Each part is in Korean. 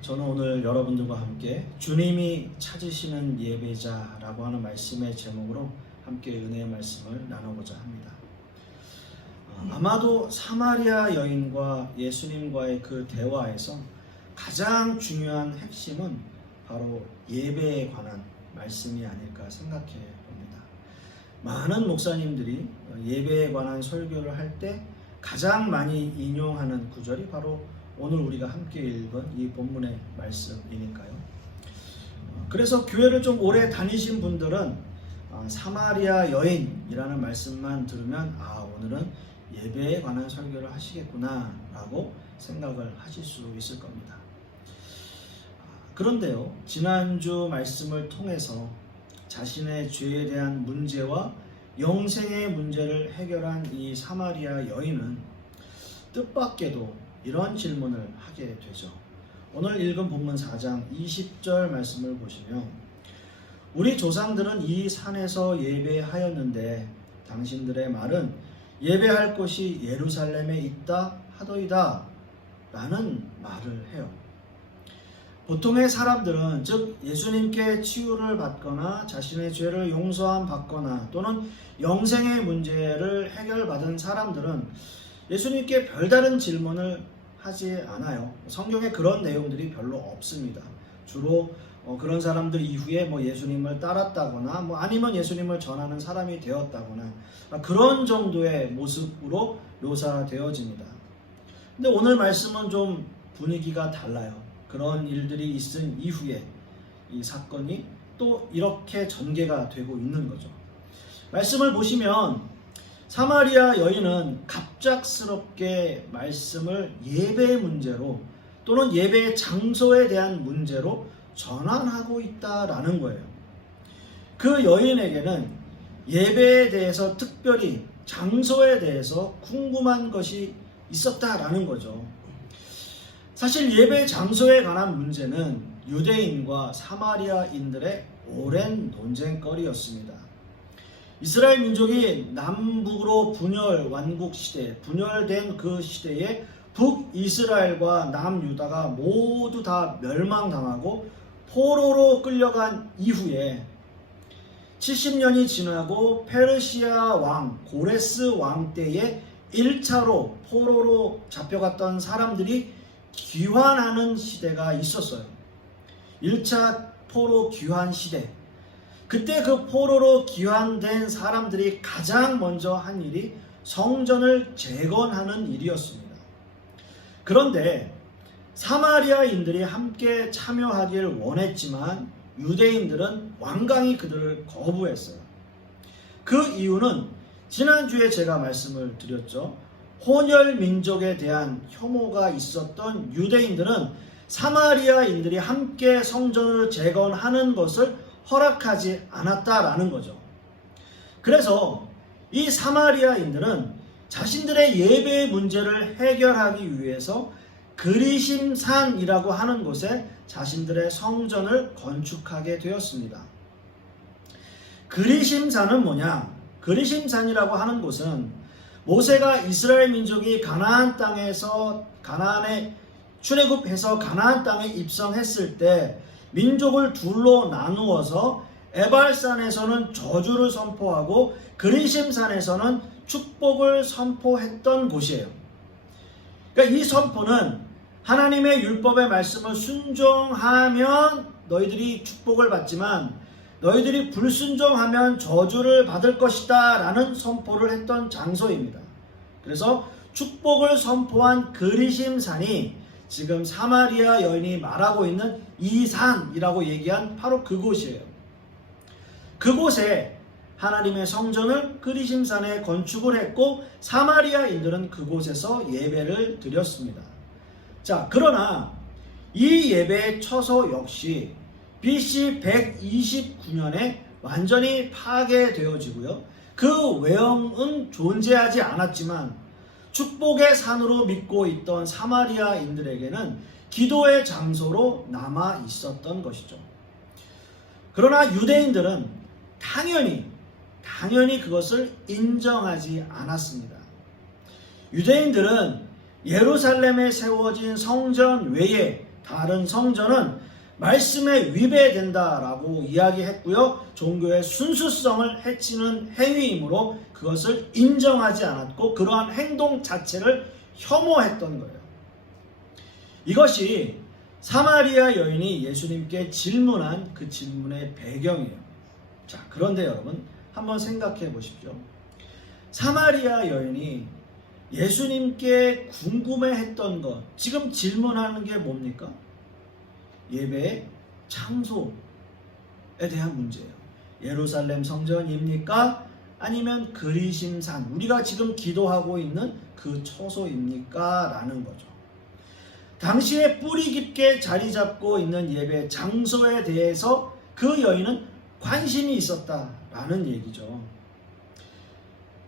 저는 오늘 여러분들과 함께 주님이 찾으시는 예배자라고 하는 말씀의 제목으로 함께 은혜의 말씀을 나누고자 합니다. 아마도 사마리아 여인과 예수님과의 그 대화에서 가장 중요한 핵심은 바로 예배에 관한 말씀이 아닐까 생각해 봅니다. 많은 목사님들이 예배에 관한 설교를 할 때 가장 많이 인용하는 구절이 바로 오늘 우리가 함께 읽은 이 본문의 말씀이니까요. 그래서 교회를 좀 오래 다니신 분들은 사마리아 여인이라는 말씀만 들으면 오늘은 예배에 관한 설교를 하시겠구나 라고 생각을 하실 수 있을 겁니다. 그런데요, 지난주 말씀을 통해서 자신의 죄에 대한 문제와 영생의 문제를 해결한 이 사마리아 여인은 뜻밖에도 이런 질문을 하게 되죠. 오늘 읽은 본문 4장 20절 말씀을 보시면 우리 조상들은 이 산에서 예배하였는데 당신들의 말은 예배할 곳이 예루살렘에 있다 하더이다 라는 말을 해요. 보통의 사람들은 즉 예수님께 치유를 받거나 자신의 죄를 용서함 받거나 또는 영생의 문제를 해결받은 사람들은 예수님께 별다른 질문을 하지 않아요. 성경에 그런 내용들이 별로 없습니다. 주로 그런 사람들 이후에 예수님을 따랐다거나 아니면 예수님을 전하는 사람이 되었다거나 그런 정도의 모습으로 묘사되어집니다. 근데 오늘 말씀은 좀 분위기가 달라요. 그런 일들이 있은 이후에 이 사건이 또 이렇게 전개가 되고 있는 거죠. 말씀을 보시면 사마리아 여인은 갑작스럽게 말씀을 예배의 문제로 또는 예배의 장소에 대한 문제로 전환하고 있다라는 거예요. 그 여인에게는 예배에 대해서 특별히 장소에 대해서 궁금한 것이 있었다라는 거죠. 사실 예배 장소에 관한 문제는 유대인과 사마리아인들의 오랜 논쟁거리였습니다. 이스라엘 민족이 남북으로 분열왕국 시대, 분열된 그 시대에 북이스라엘과 남유다가 모두 다 멸망당하고 포로로 끌려간 이후에 70년이 지나고 페르시아 왕 고레스 왕 때에 1차로 포로로 잡혀갔던 사람들이 귀환하는 시대가 있었어요. 1차 포로 귀환 시대. 그때 그 포로로 귀환된 사람들이 가장 먼저 한 일이 성전을 재건하는 일이었습니다. 그런데 사마리아인들이 함께 참여하길 원했지만 유대인들은 완강히 그들을 거부했어요. 그 이유는 지난주에 제가 말씀을 드렸죠. 혼혈 민족에 대한 혐오가 있었던 유대인들은 사마리아인들이 함께 성전을 재건하는 것을 허락하지 않았다라는 거죠. 그래서 이 사마리아인들은 자신들의 예배의 문제를 해결하기 위해서 그리심산이라고 하는 곳에 자신들의 성전을 건축하게 되었습니다. 그리심산은 뭐냐? 그리심산이라고 하는 곳은 모세가 이스라엘 민족이 가나안 땅에서 가나안에 출애굽해서 가나안 땅에 입성했을 때 민족을 둘로 나누어서 에발산에서는 저주를 선포하고 그리심산에서는 축복을 선포했던 곳이에요. 그러니까 이 선포는 하나님의 율법의 말씀을 순종하면 너희들이 축복을 받지만 너희들이 불순종하면 저주를 받을 것이다 라는 선포를 했던 장소입니다. 그래서 축복을 선포한 그리심산이 지금 사마리아 여인이 말하고 있는 이 산이라고 얘기한 바로 그곳이에요. 그곳에 하나님의 성전을 그리심산에 건축을 했고 사마리아인들은 그곳에서 예배를 드렸습니다. 자, 그러나 이 예배의 처소 역시 BC 129년에 완전히 파괴되어지고요. 그 외형은 존재하지 않았지만 축복의 산으로 믿고 있던 사마리아인들에게는 기도의 장소로 남아 있었던 것이죠. 그러나 유대인들은 당연히 그것을 인정하지 않았습니다. 유대인들은 예루살렘에 세워진 성전 외에 다른 성전은 말씀에 위배된다라고 이야기했고요. 종교의 순수성을 해치는 행위이므로 그것을 인정하지 않았고 그러한 행동 자체를 혐오했던 거예요. 이것이 사마리아 여인이 예수님께 질문한 그 질문의 배경이에요. 자, 그런데 여러분 한번 생각해 보십시오. 사마리아 여인이 예수님께 궁금해했던 것, 지금 질문하는 게 뭡니까? 예배의 장소에 대한 문제예요. 예루살렘 성전입니까? 아니면 그리심산, 우리가 지금 기도하고 있는 그 처소입니까? 라는 거죠. 당시에 뿌리 깊게 자리 잡고 있는 예배 장소에 대해서 그 여인은 관심이 있었다라는 얘기죠.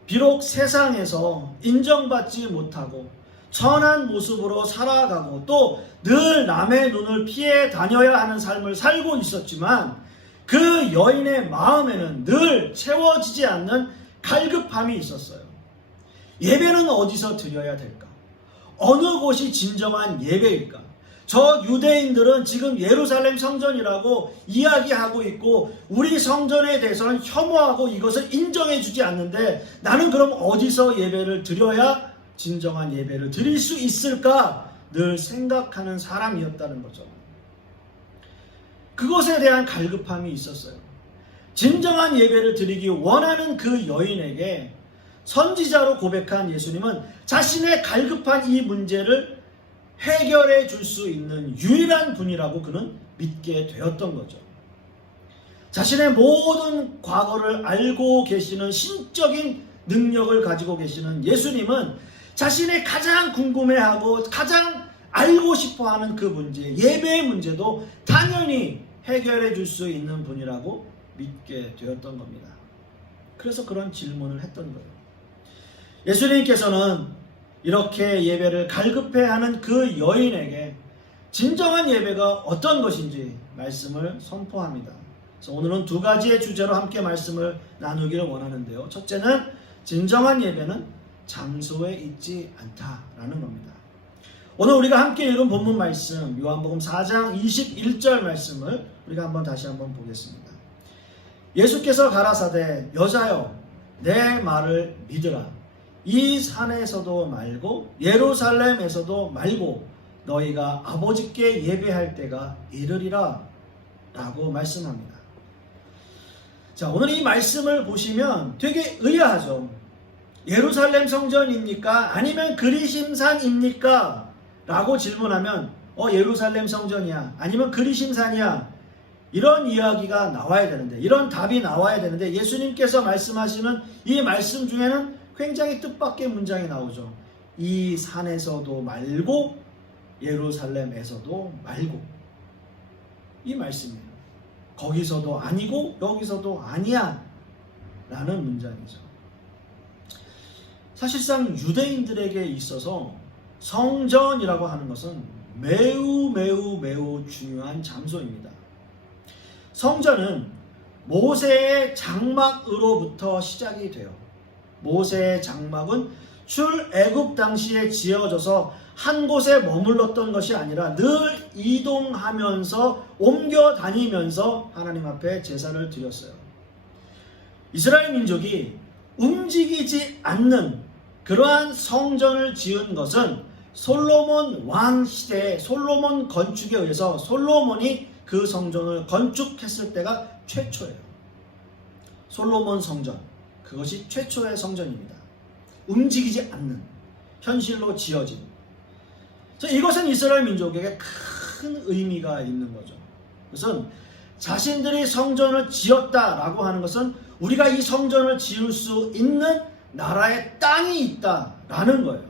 비록 세상에서 인정받지 못하고 천한 모습으로 살아가고 또 늘 남의 눈을 피해 다녀야 하는 삶을 살고 있었지만 그 여인의 마음에는 늘 채워지지 않는 갈급함이 있었어요. 예배는 어디서 드려야 될까? 어느 곳이 진정한 예배일까? 저 유대인들은 지금 예루살렘 성전이라고 이야기하고 있고 우리 성전에 대해서는 혐오하고 이것을 인정해 주지 않는데 나는 그럼 어디서 예배를 드려야 진정한 예배를 드릴 수 있을까? 늘 생각하는 사람이었다는 거죠. 그것에 대한 갈급함이 있었어요. 진정한 예배를 드리기 원하는 그 여인에게 선지자로 고백한 예수님은 자신의 갈급한 이 문제를 해결해 줄 수 있는 유일한 분이라고 그는 믿게 되었던 거죠. 자신의 모든 과거를 알고 계시는 신적인 능력을 가지고 계시는 예수님은 자신의 가장 궁금해하고 가장 알고 싶어하는 그 문제, 예배의 문제도 당연히 해결해 줄 수 있는 분이라고 믿게 되었던 겁니다. 그래서 그런 질문을 했던 거예요. 예수님께서는 이렇게 예배를 갈급해하는 그 여인에게 진정한 예배가 어떤 것인지 말씀을 선포합니다. 그래서 오늘은 두 가지의 주제로 함께 말씀을 나누기를 원하는데요. 첫째는 진정한 예배는 장소에 있지 않다라는 겁니다. 오늘 우리가 함께 읽은 본문 말씀 요한복음 4장 21절 말씀을 우리가 한번 다시 한번 보겠습니다. 예수께서 가라사대 여자여 내 말을 믿으라. 이 산에서도 말고 예루살렘에서도 말고 너희가 아버지께 예배할 때가 이르리라 라고 말씀합니다. 자, 오늘 이 말씀을 보시면 되게 의아하죠. 예루살렘 성전입니까? 아니면 그리심산입니까? 라고 질문하면 예루살렘 성전이야 아니면 그리심산이야 이런 이야기가 나와야 되는데, 이런 답이 나와야 되는데 예수님께서 말씀하시는 이 말씀 중에는 굉장히 뜻밖의 문장이 나오죠. 이 산에서도 말고 예루살렘에서도 말고, 이 말씀이에요. 거기서도 아니고 여기서도 아니야 라는 문장이죠. 사실상 유대인들에게 있어서 성전이라고 하는 것은 매우 중요한 장소입니다. 성전은 모세의 장막으로부터 시작이 돼요. 모세의 장막은 출애굽 당시에 지어져서 한 곳에 머물렀던 것이 아니라 늘 이동하면서 옮겨 다니면서 하나님 앞에 제사를 드렸어요. 이스라엘 민족이 움직이지 않는 그러한 성전을 지은 것은 솔로몬 왕 시대에 솔로몬 건축에 의해서 솔로몬이 그 성전을 건축했을 때가 최초예요. 솔로몬 성전, 그것이 최초의 성전입니다. 움직이지 않는, 현실로 지어진. 이것은 이스라엘 민족에게 큰 의미가 있는 거죠. 그것은 자신들이 성전을 지었다라고 하는 것은 우리가 이 성전을 지을 수 있는 나라의 땅이 있다라는 거예요.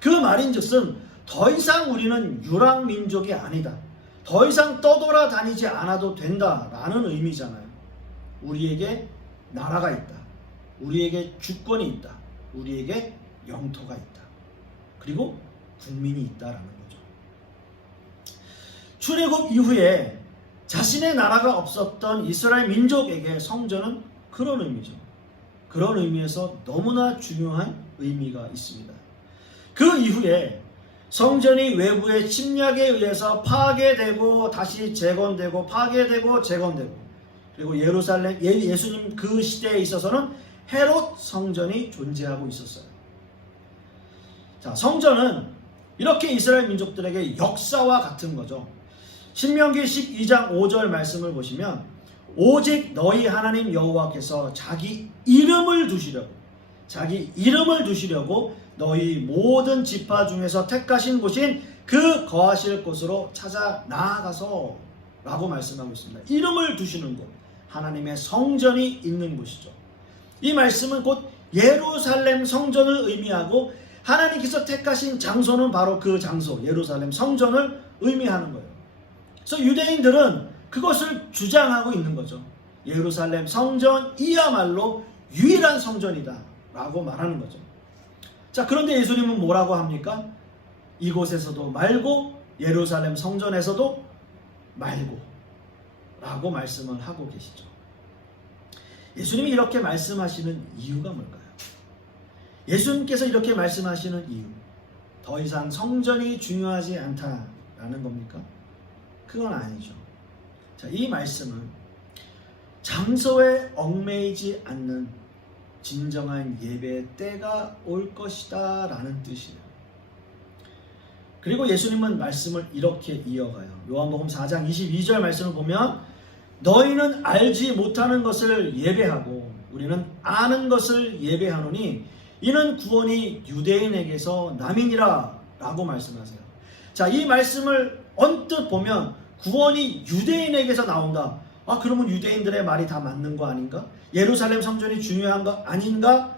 그 말인즉슨 더 이상 우리는 유랑민족이 아니다. 더 이상 떠돌아다니지 않아도 된다라는 의미잖아요. 우리에게 나라가 있다. 우리에게 주권이 있다. 우리에게 영토가 있다. 그리고 국민이 있다라는 거죠. 출애굽 이후에 자신의 나라가 없었던 이스라엘 민족에게 성전은 그런 의미죠. 그런 의미에서 너무나 중요한 의미가 있습니다. 그 이후에 성전이 외부의 침략에 의해서 파괴되고 다시 재건되고 파괴되고 재건되고, 그리고 예루살렘 예수님 그 시대에 있어서는 헤롯 성전이 존재하고 있었어요. 자, 성전은 이렇게 이스라엘 민족들에게 역사와 같은 거죠. 신명기 12장 5절 말씀을 보시면 오직 너희 하나님 여호와께서 자기 이름을 두시려고 너희 모든 지파 중에서 택하신 곳인 그 거하실 곳으로 찾아 나아가서 라고 말씀하고 있습니다. 이름을 두시는 곳, 하나님의 성전이 있는 곳이죠. 이 말씀은 곧 예루살렘 성전을 의미하고 하나님께서 택하신 장소는 바로 그 장소, 예루살렘 성전을 의미하는 거예요. 그래서 유대인들은 그것을 주장하고 있는 거죠. 예루살렘 성전이야말로 유일한 성전이다 라고 말하는 거죠. 자, 그런데 예수님은 뭐라고 합니까? 이곳에서도 말고 예루살렘 성전에서도 말고 라고 말씀을 하고 계시죠. 예수님이 이렇게 말씀하시는 이유가 뭘까요? 예수님께서 이렇게 말씀하시는 이유, 더 이상 성전이 중요하지 않다라는 겁니까? 그건 아니죠. 자, 이 말씀은 장소에 얽매이지 않는 진정한 예배의 때가 올 것이다 라는 뜻이에요. 그리고 예수님은 말씀을 이렇게 이어가요. 요한복음 4장 22절 말씀을 보면 너희는 알지 못하는 것을 예배하고 우리는 아는 것을 예배하노니 이는 구원이 유대인에게서 남이니라 라고 말씀하세요. 자, 이 말씀을 언뜻 보면 구원이 유대인에게서 나온다. 아, 그러면 유대인들의 말이 다 맞는 거 아닌가? 예루살렘 성전이 중요한 거 아닌가?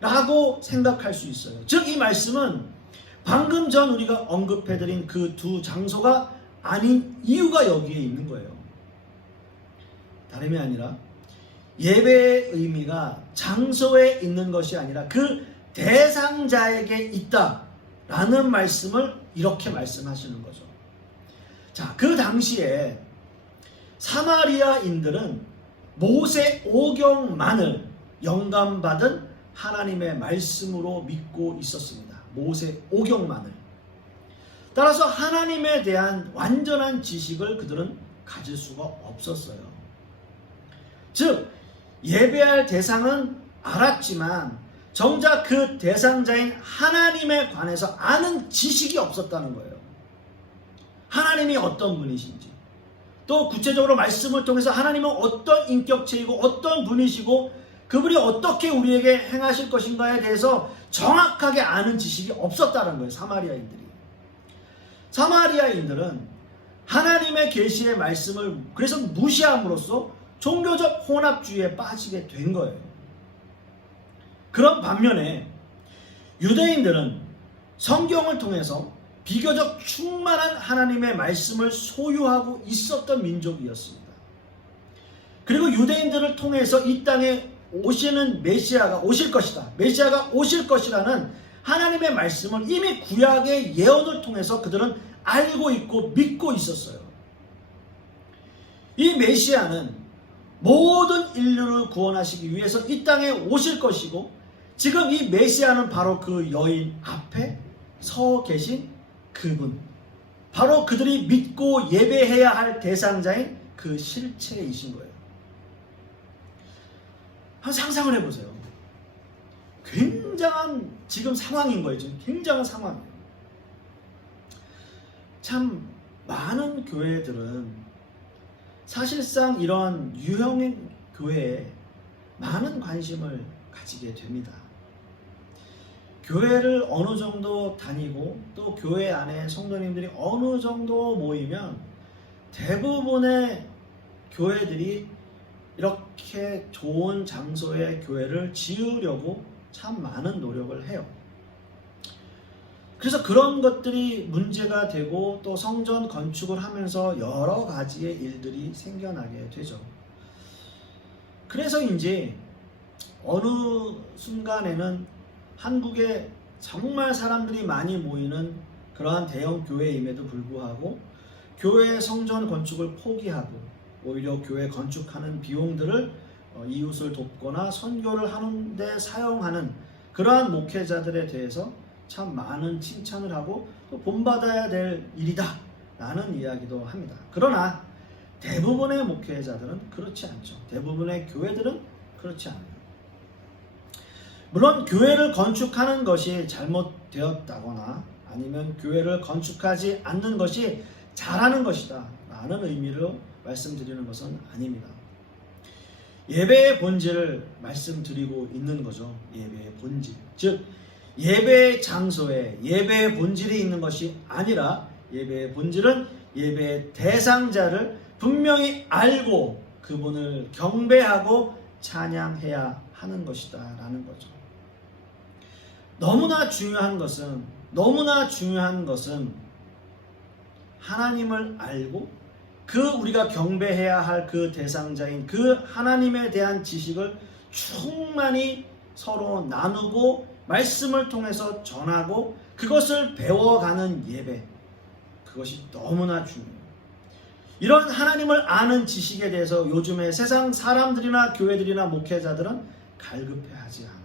라고 생각할 수 있어요. 즉, 이 말씀은 방금 전 우리가 언급해드린 그 두 장소가 아닌 이유가 여기에 있는 거예요. 다름이 아니라 예배의 의미가 장소에 있는 것이 아니라 그 대상자에게 있다라는 말씀을 이렇게 말씀하시는 거죠. 자, 그 당시에 사마리아인들은 모세 오경만을 영감받은 하나님의 말씀으로 믿고 있었습니다. 모세 오경만을. 따라서 하나님에 대한 완전한 지식을 그들은 가질 수가 없었어요. 즉, 예배할 대상은 알았지만 정작 그 대상자인 하나님에 관해서 아는 지식이 없었다는 거예요. 하나님이 어떤 분이신지, 또 구체적으로 말씀을 통해서 하나님은 어떤 인격체이고 어떤 분이시고 그분이 어떻게 우리에게 행하실 것인가에 대해서 정확하게 아는 지식이 없었다는 거예요. 사마리아인들이. 사마리아인들은 하나님의 계시의 말씀을 그래서 무시함으로써 종교적 혼합주의에 빠지게 된 거예요. 그런 반면에 유대인들은 성경을 통해서 비교적 충만한 하나님의 말씀을 소유하고 있었던 민족이었습니다. 그리고 유대인들을 통해서 이 땅에 오시는 메시아가 오실 것이다, 메시아가 오실 것이라는 하나님의 말씀을 이미 구약의 예언을 통해서 그들은 알고 있고 믿고 있었어요. 이 메시아는 모든 인류를 구원하시기 위해서 이 땅에 오실 것이고 지금 이 메시아는 바로 그 여인 앞에 서 계신 그분, 바로 그들이 믿고 예배해야 할 대상자인 그 실체이신 거예요. 한번 상상을 해보세요. 굉장한 지금 상황인 거예요. 지금 굉장한 상황이에요. 참 많은 교회들은 사실상 이런 유형의 교회에 많은 관심을 가지게 됩니다. 교회를 어느 정도 다니고 또 교회 안에 성도님들이 어느 정도 모이면 대부분의 교회들이 이렇게 좋은 장소의 교회를 지으려고 참 많은 노력을 해요. 그래서 그런 것들이 문제가 되고 또 성전 건축을 하면서 여러 가지의 일들이 생겨나게 되죠. 그래서인지 어느 순간에는 한국에 정말 사람들이 많이 모이는 그러한 대형 교회임에도 불구하고 교회 성전 건축을 포기하고 오히려 교회 건축하는 비용들을 이웃을 돕거나 선교를 하는 데 사용하는 그러한 목회자들에 대해서 참 많은 칭찬을 하고 또 본받아야 될 일이다 라는 이야기도 합니다. 그러나 대부분의 목회자들은 그렇지 않죠. 대부분의 교회들은 그렇지 않아요. 물론 교회를 건축하는 것이 잘못되었다거나 아니면 교회를 건축하지 않는 것이 잘하는 것이다 라는 의미로 말씀드리는 것은 아닙니다. 예배의 본질을 말씀드리고 있는 거죠. 예배의 본질, 즉 예배의 장소에 예배의 본질이 있는 것이 아니라 예배의 본질은 예배의 대상자를 분명히 알고 그분을 경배하고 찬양해야 하는 것이다 라는 거죠. 너무나 중요한 것은 하나님을 알고 우리가 경배해야 할 그 대상자인 그 하나님에 대한 지식을 충만히 서로 나누고 말씀을 통해서 전하고 그것을 배워가는 예배, 그것이 너무나 중요해요. 이런 하나님을 아는 지식에 대해서 요즘에 세상 사람들이나 교회들이나 목회자들은 갈급해하지 않아요.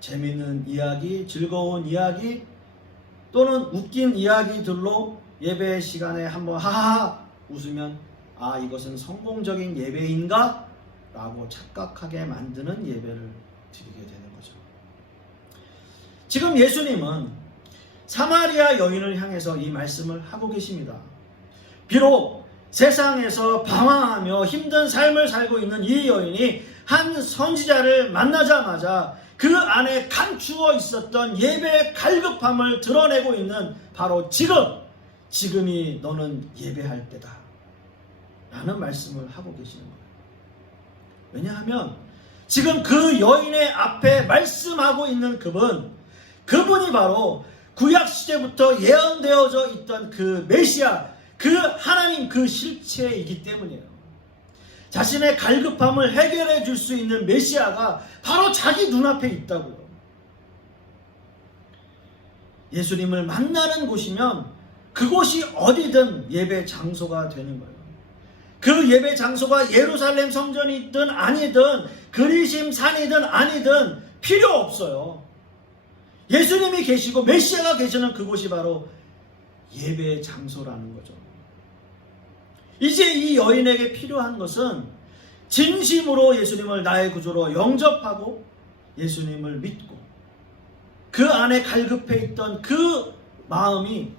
재미있는 이야기, 즐거운 이야기 또는 웃긴 이야기들로 예배 시간에 한번 하하 웃으면 이것은 성공적인 예배인가? 라고 착각하게 만드는 예배를 드리게 되는 거죠. 지금 예수님은 사마리아 여인을 향해서 이 말씀을 하고 계십니다. 비록 세상에서 방황하며 힘든 삶을 살고 있는 이 여인이 한 선지자를 만나자마자 그 안에 감추어 있었던 예배의 갈급함을 드러내고 있는 바로 지금이 너는 예배할 때다 라는 말씀을 하고 계시는 거예요. 왜냐하면 지금 그 여인의 앞에 말씀하고 있는 그분이 바로 구약시대부터 예언되어져 있던 그 메시아, 그 하나님 그 실체이기 때문이에요. 자신의 갈급함을 해결해 줄 수 있는 메시아가 바로 자기 눈앞에 있다고요. 예수님을 만나는 곳이면 그곳이 어디든 예배 장소가 되는 거예요. 그 예배 장소가 예루살렘 성전이든 아니든 그리심 산이든 아니든 필요 없어요. 예수님이 계시고 메시아가 계시는 그곳이 바로 예배 장소라는 거죠. 이제 이 여인에게 필요한 것은 진심으로 예수님을 나의 구주로 영접하고 예수님을 믿고 그 안에 갈급해 있던 그 마음이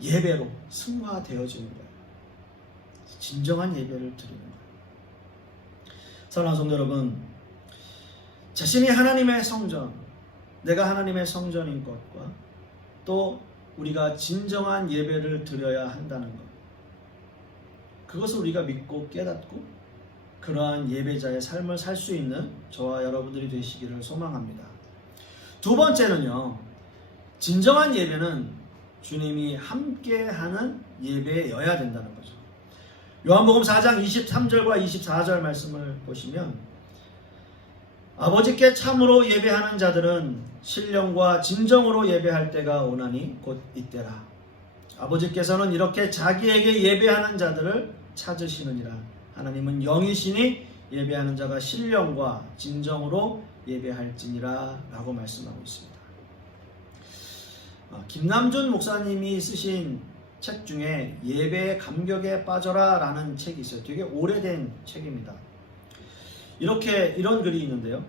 예배로 승화되어지는 거예요. 진정한 예배를 드리는 거예요. 사랑하는 성도 여러분, 자신이 하나님의 성전, 내가 하나님의 성전인 것과 또 우리가 진정한 예배를 드려야 한다는 것, 그것을 우리가 믿고 깨닫고 그러한 예배자의 삶을 살 수 있는 저와 여러분들이 되시기를 소망합니다. 두 번째는요, 진정한 예배는 주님이 함께하는 예배여야 된다는 거죠. 요한복음 4장 23절과 24절 말씀을 보시면 아버지께 참으로 예배하는 자들은 신령과 진정으로 예배할 때가 오나니 곧 이때라. 아버지께서는 이렇게 자기에게 예배하는 자들을 찾으시느니라. 하나님은 영이시니 예배하는 자가 신령과 진정으로 예배할지니라 라고 말씀하고 있습니다. 김남준 목사님이 쓰신 책 중에 예배의 감격에 빠져라 라는 책이 있어요. 되게 오래된 책입니다. 이런 글이 있는데요.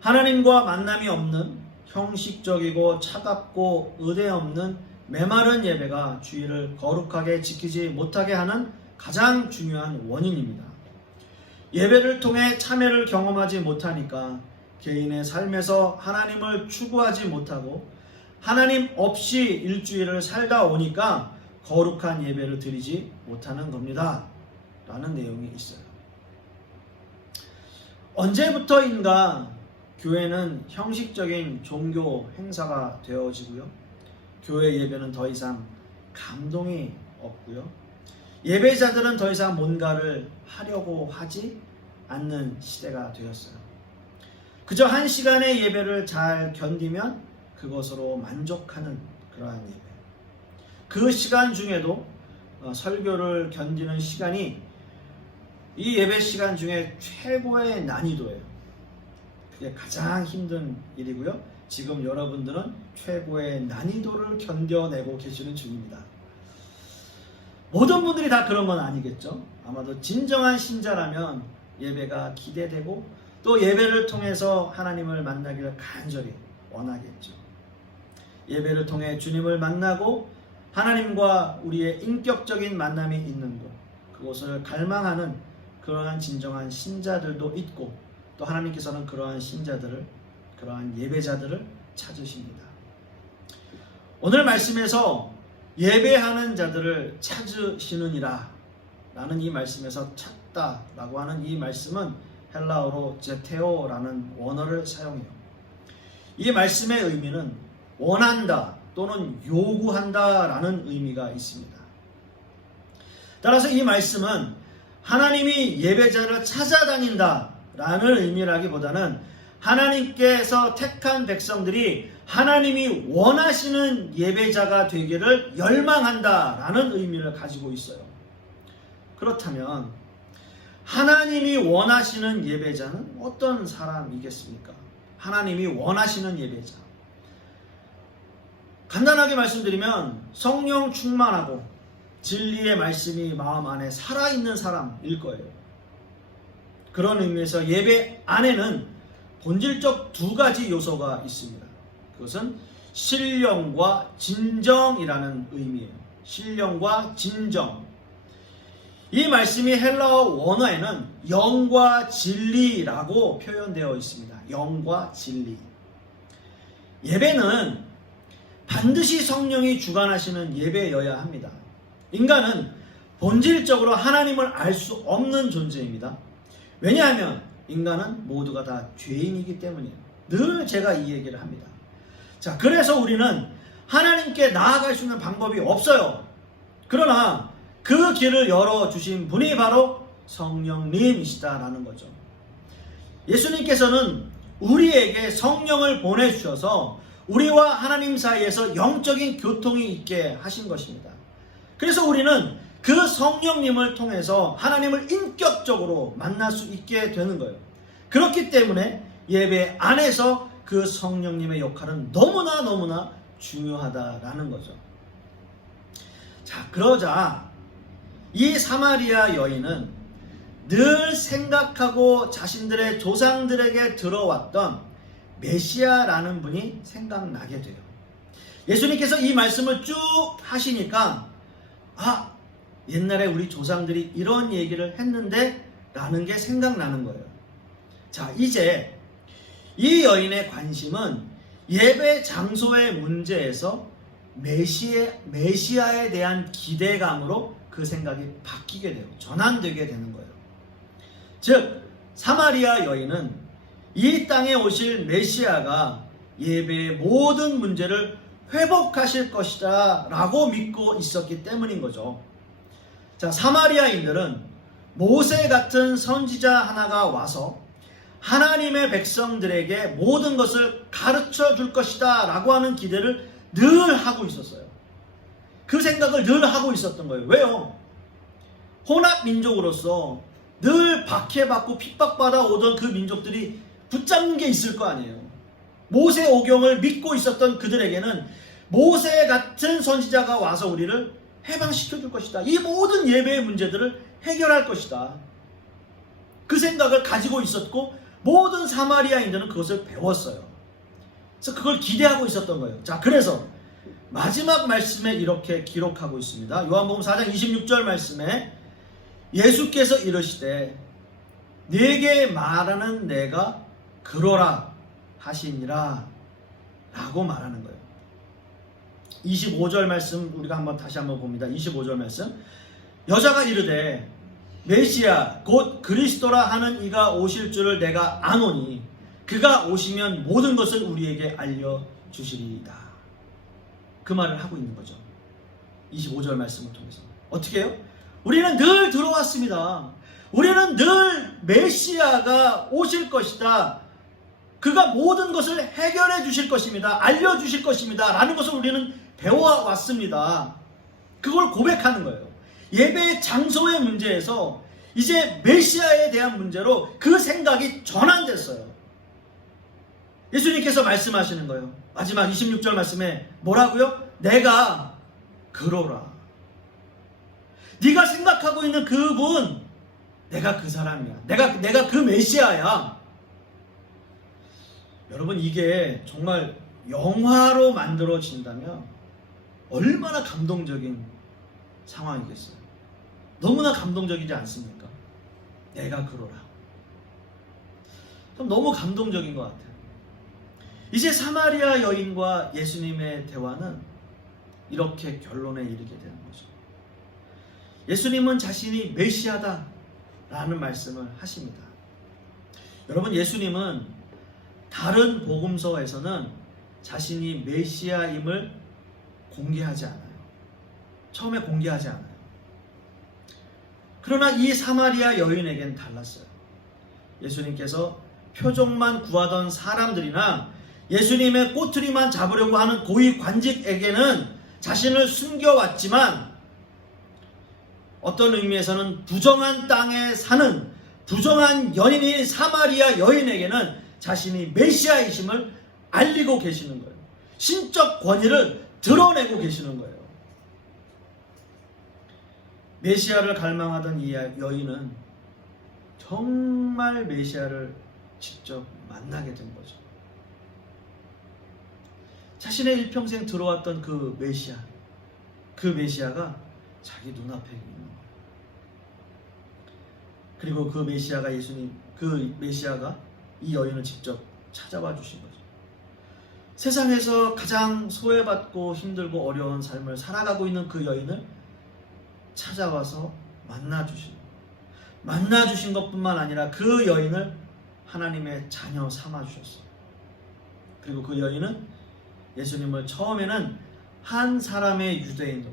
하나님과 만남이 없는 형식적이고 차갑고 의대 없는 메마른 예배가 주의를 거룩하게 지키지 못하게 하는 가장 중요한 원인입니다. 예배를 통해 참회를 경험하지 못하니까 개인의 삶에서 하나님을 추구하지 못하고 하나님 없이 일주일을 살다 오니까 거룩한 예배를 드리지 못하는 겁니다. 라는 내용이 있어요. 언제부터인가 교회는 형식적인 종교 행사가 되어지고요. 교회 예배는 더 이상 감동이 없고요. 예배자들은 더 이상 뭔가를 하려고 하지 않는 시대가 되었어요. 그저 한 시간의 예배를 잘 견디면 그것으로 만족하는 그러한 예배. 그 시간 중에도 설교를 견디는 시간이 이 예배 시간 중에 최고의 난이도예요. 그게 가장 힘든 일이고요. 지금 여러분들은 최고의 난이도를 견뎌내고 계시는 중입니다. 모든 분들이 다 그런 건 아니겠죠. 아마도 진정한 신자라면 예배가 기대되고 또 예배를 통해서 하나님을 만나기를 간절히 원하겠죠. 예배를 통해 주님을 만나고 하나님과 우리의 인격적인 만남이 있는 곳, 그곳을 갈망하는 그러한 진정한 신자들도 있고 또 하나님께서는 그러한 신자들을, 그러한 예배자들을 찾으십니다. 오늘 말씀에서 예배하는 자들을 찾으시느니라 라는 이 말씀에서 찾다 라고 하는 이 말씀은 헬라어로 제테오라는 원어를 사용해요. 이 말씀의 의미는 원한다 또는 요구한다 라는 의미가 있습니다. 따라서 이 말씀은 하나님이 예배자를 찾아다닌다 라는 의미라기보다는 하나님께서 택한 백성들이 하나님이 원하시는 예배자가 되기를 열망한다 라는 의미를 가지고 있어요. 그렇다면 하나님이 원하시는 예배자는 어떤 사람이겠습니까? 하나님이 원하시는 예배자, 간단하게 말씀드리면 성령 충만하고 진리의 말씀이 마음 안에 살아있는 사람일 거예요. 그런 의미에서 예배 안에는 본질적 두 가지 요소가 있습니다. 그것은 신령과 진정이라는 의미예요. 신령과 진정. 이 말씀이 헬라어 원어에는 영과 진리라고 표현되어 있습니다. 영과 진리. 예배는 반드시 성령이 주관하시는 예배여야 합니다. 인간은 본질적으로 하나님을 알 수 없는 존재입니다. 왜냐하면 인간은 모두가 다 죄인이기 때문이에요. 늘 제가 이 얘기를 합니다. 자, 그래서 우리는 하나님께 나아갈 수 있는 방법이 없어요. 그러나 그 길을 열어주신 분이 바로 성령님이시다라는 거죠. 예수님께서는 우리에게 성령을 보내주셔서 우리와 하나님 사이에서 영적인 교통이 있게 하신 것입니다. 그래서 우리는 그 성령님을 통해서 하나님을 인격적으로 만날 수 있게 되는 거예요. 그렇기 때문에 예배 안에서 그 성령님의 역할은 너무나 중요하다라는 거죠. 자, 그러자 이 사마리아 여인은 늘 생각하고 자신들의 조상들에게 들어왔던 메시아라는 분이 생각나게 돼요. 예수님께서 이 말씀을 쭉 하시니까 옛날에 우리 조상들이 이런 얘기를 했는데 라는 게 생각나는 거예요. 자, 이제 이 여인의 관심은 예배 장소의 문제에서 메시아에 대한 기대감으로 그 생각이 바뀌게 돼요. 전환되게 되는 거예요. 즉 사마리아 여인은 이 땅에 오실 메시아가 예배의 모든 문제를 회복하실 것이다 라고 믿고 있었기 때문인 거죠. 자, 사마리아인들은 모세 같은 선지자 하나가 와서 하나님의 백성들에게 모든 것을 가르쳐 줄 것이다 라고 하는 기대를 늘 하고 있었어요. 그 생각을 늘 하고 있었던 거예요. 왜요? 혼합 민족으로서 늘 박해받고 핍박받아 오던 그 민족들이 붙잡는 게 있을 거 아니에요. 모세 오경을 믿고 있었던 그들에게는 모세 같은 선지자가 와서 우리를 해방시켜 줄 것이다. 이 모든 예배의 문제들을 해결할 것이다. 그 생각을 가지고 있었고 모든 사마리아인들은 그것을 배웠어요. 그래서 그걸 기대하고 있었던 거예요. 자, 그래서 마지막 말씀에 이렇게 기록하고 있습니다. 요한복음 4장 26절 말씀에 예수께서 이르시되 네게 말하는 내가 그러라 하시니라 라고 말하는 거예요. 25절 말씀 우리가 다시 한번 봅니다. 25절 말씀. 여자가 이르되 메시아 곧 그리스도라 하는 이가 오실 줄을 내가 아노니 그가 오시면 모든 것을 우리에게 알려주시리이다. 그 말을 하고 있는 거죠. 25절 말씀을 통해서. 어떻게 해요? 우리는 늘 들어왔습니다. 우리는 늘 메시아가 오실 것이다. 그가 모든 것을 해결해 주실 것입니다. 알려주실 것입니다. 라는 것을 우리는 배워왔습니다. 그걸 고백하는 거예요. 예배의 장소의 문제에서 이제 메시아에 대한 문제로 그 생각이 전환됐어요. 예수님께서 말씀하시는 거예요. 마지막 26절 말씀에 뭐라고요? 내가 그로라. 네가 생각하고 있는 그분, 내가 그 사람이야. 내가 그 메시아야. 여러분, 이게 정말 영화로 만들어진다면 얼마나 감동적인 상황이겠어요. 너무나 감동적이지 않습니까? 내가 그로라. 너무 감동적인 것 같아요. 이제 사마리아 여인과 예수님의 대화는 이렇게 결론에 이르게 되는 거죠. 예수님은 자신이 메시아다 라는 말씀을 하십니다. 여러분, 예수님은 다른 복음서에서는 자신이 메시아임을 공개하지 않아요. 처음에 공개하지 않아요. 그러나 이 사마리아 여인에겐 달랐어요. 예수님께서 표적만 구하던 사람들이나 예수님의 꼬투리만 잡으려고 하는 고위 관직에게는 자신을 숨겨왔지만, 어떤 의미에서는 부정한 땅에 사는 부정한 연인인 사마리아 여인에게는 자신이 메시아이심을 알리고 계시는 거예요. 신적 권위를 드러내고 계시는 거예요. 메시아를 갈망하던 이 여인은 정말 메시아를 직접 만나게 된 거죠. 자신의 일평생 들어왔던 그 메시아가 자기 눈앞에 있는 거예요. 그리고 그 메시아가 이 여인을 직접 찾아와 주신 거죠. 세상에서 가장 소외받고 힘들고 어려운 삶을 살아가고 있는 그 여인을 찾아와서 만나주신 것뿐만 아니라 그 여인을 하나님의 자녀 삼아주셨어요. 그리고 그 여인은 예수님을 처음에는 한 사람의 유대인으로,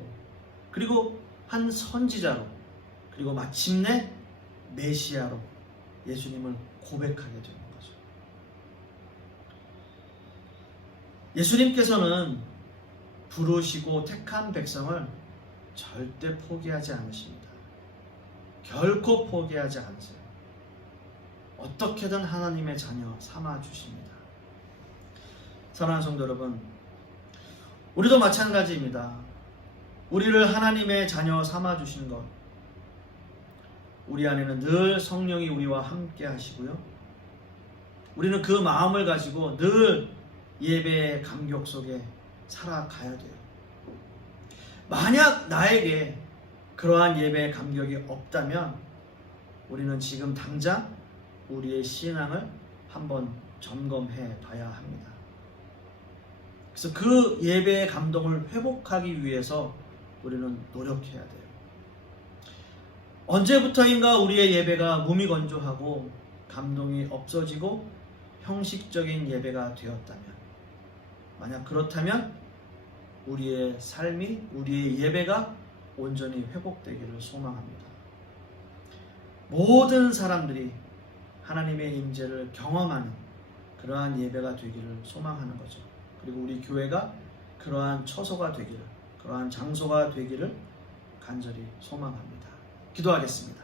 그리고 한 선지자로, 그리고 마침내 메시아로 예수님을 고백하게 되는 거죠. 예수님께서는 부르시고 택한 백성을 절대 포기하지 않으십니다. 결코 포기하지 않으세요. 어떻게든 하나님의 자녀 삼아 주십니다. 사랑하는 성도 여러분, 우리도 마찬가지입니다. 우리를 하나님의 자녀 삼아 주신 것, 우리 안에는 늘 성령이 우리와 함께 하시고요, 우리는 그 마음을 가지고 늘 예배의 감격 속에 살아가야 돼요. 만약 나에게 그러한 예배의 감격이 없다면 우리는 지금 당장 우리의 신앙을 한번 점검해 봐야 합니다. 그래서 그 예배의 감동을 회복하기 위해서 우리는 노력해야 돼요. 언제부터인가 우리의 예배가 무미건조하고 감동이 없어지고 형식적인 예배가 되었다면, 만약 그렇다면 우리의 삶이, 우리의 예배가 온전히 회복되기를 소망합니다. 모든 사람들이 하나님의 임재를 경험하는 그러한 예배가 되기를 소망하는 거죠. 그리고 우리 교회가 그러한 처소가 되기를, 그러한 장소가 되기를 간절히 소망합니다. 기도하겠습니다.